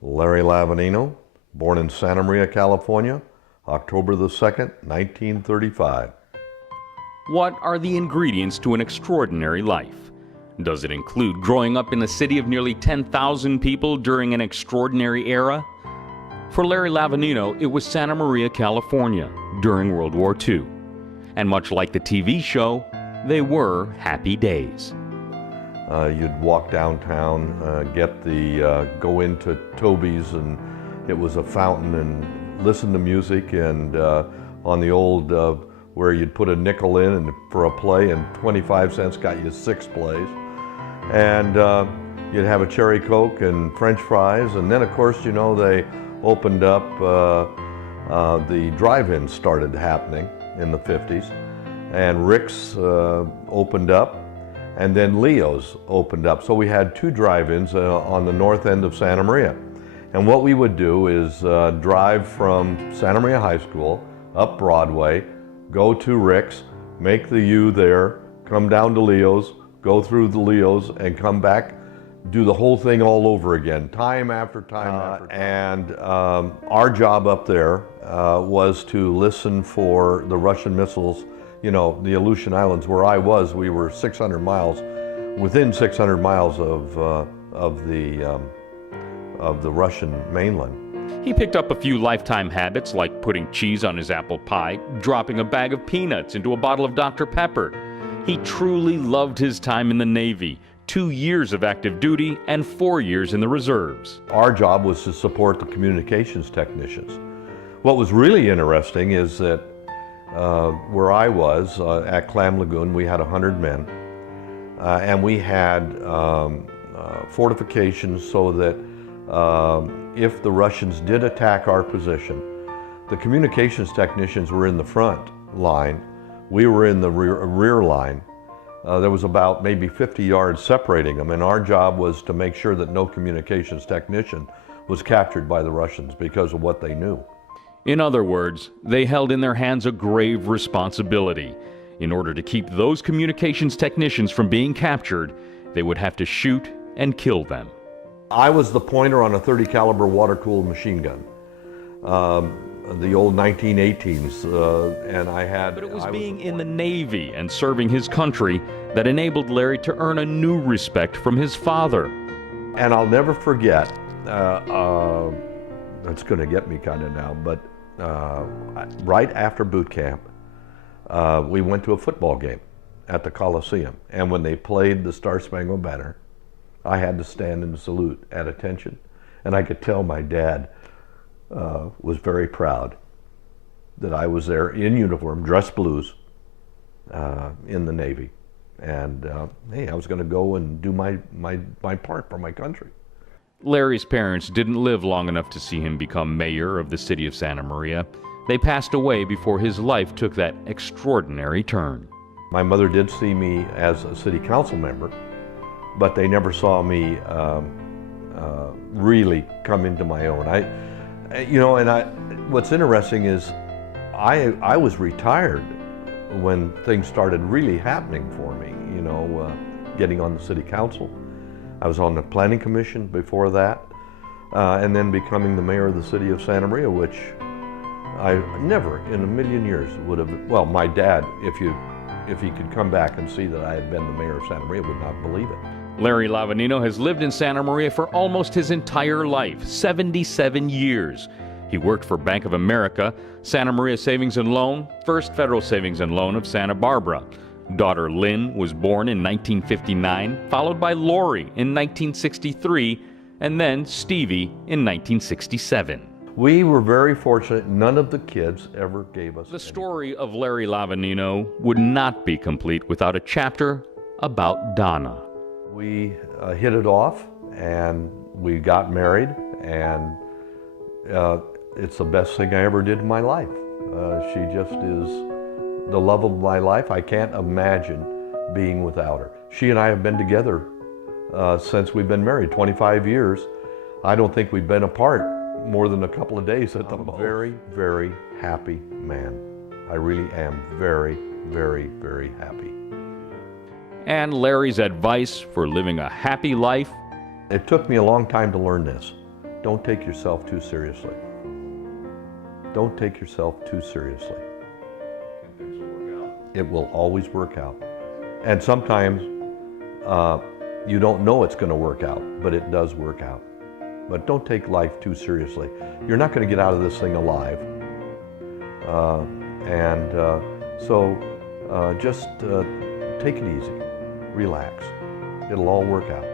Larry Lavagnino, born in Santa Maria, California, October the 2nd, 1935. What are the ingredients to an extraordinary life? Does it include growing up in a city of nearly 10,000 people during an extraordinary era? For Larry Lavagnino, it was Santa Maria, California, during World War II. And much like the TV show, they were happy days. You'd walk downtown, go into Toby's, and it was a fountain, and listen to music, and on the old, where you'd put a nickel in and for a play, and 25 cents got you 6 plays. And you'd have a cherry Coke and French fries, and then of course, you know, they opened up, the drive-ins started happening in the 50s, and Rick's opened up, and then Leo's opened up. So we had 2 drive-ins on the north end of Santa Maria. And what we would do is drive from Santa Maria High School up Broadway, go to Rick's, make the U there, come down to Leo's, go through the Leo's, and come back, do the whole thing all over again, time after time after time. And our job up there was to listen for the Russian missiles. You know, the Aleutian Islands, where I was, we were 600 miles, within 600 miles of the Russian mainland. He picked up a few lifetime habits like putting cheese on his apple pie, dropping a bag of peanuts into a bottle of Dr. Pepper. He truly loved his time in the Navy, 2 years of active duty and 4 years in the reserves. Our job was to support the communications technicians. What was really interesting is that where I was, at Clam Lagoon, we had 100 men, and we had fortifications so that if the Russians did attack our position, the communications technicians were in the front line, we were in the rear line. There was about maybe 50 yards separating them, and our job was to make sure that no communications technician was captured by the Russians because of what they knew. In other words, they held in their hands a grave responsibility. In order to keep those communications technicians from being captured, they would have to shoot and kill them. I was the pointer on a 30 caliber water-cooled machine gun, the old 1918s, and I had... But it was being in the Navy and serving his country that enabled Larry to earn a new respect from his father. And I'll never forget, it's going to get me kind of now, but right after boot camp, we went to a football game at the Coliseum, and when they played the Star Spangled Banner, I had to stand and salute at attention, and I could tell my dad was very proud that I was there in uniform, dressed blues, in the Navy, and hey, I was going to go and do my part for my country. Larry's parents didn't live long enough to see him become mayor of the city of Santa Maria. They passed away before his life took that extraordinary turn. My mother did see me as a city council member, but they never saw me really come into my own. What's interesting is I was retired when things started really happening for me, you know, getting on the city council. I was on the planning commission before that, and then becoming the mayor of the city of Santa Maria, which I never in a million years would have, well, my dad, if he could come back and see that I had been the mayor of Santa Maria, would not believe it. Larry Lavagnino has lived in Santa Maria for almost his entire life, 77 years. He worked for Bank of America, Santa Maria Savings and Loan, First Federal Savings and Loan of Santa Barbara. Daughter Lynn was born in 1959, followed by Lori in 1963, and then Stevie in 1967. We were very fortunate. None of the kids ever gave us The story of Larry Lavagnino would not be complete without a chapter about Donna. We hit it off, and we got married, and it's the best thing I ever did in my life. She just is the love of my life. I can't imagine being without her. She and I have been together since we've been married, 25 years. I don't think we've been apart more than a couple of days at the most. I'm a very, very happy man. I really am very, very, very happy. And Larry's advice for living a happy life? It took me a long time to learn this, don't take yourself too seriously. Don't take yourself too seriously. And things will work out. It will always work out. And sometimes you don't know it's going to work out, but it does work out. But don't take life too seriously. You're not going to get out of this thing alive. So just take it easy, relax. It'll all work out.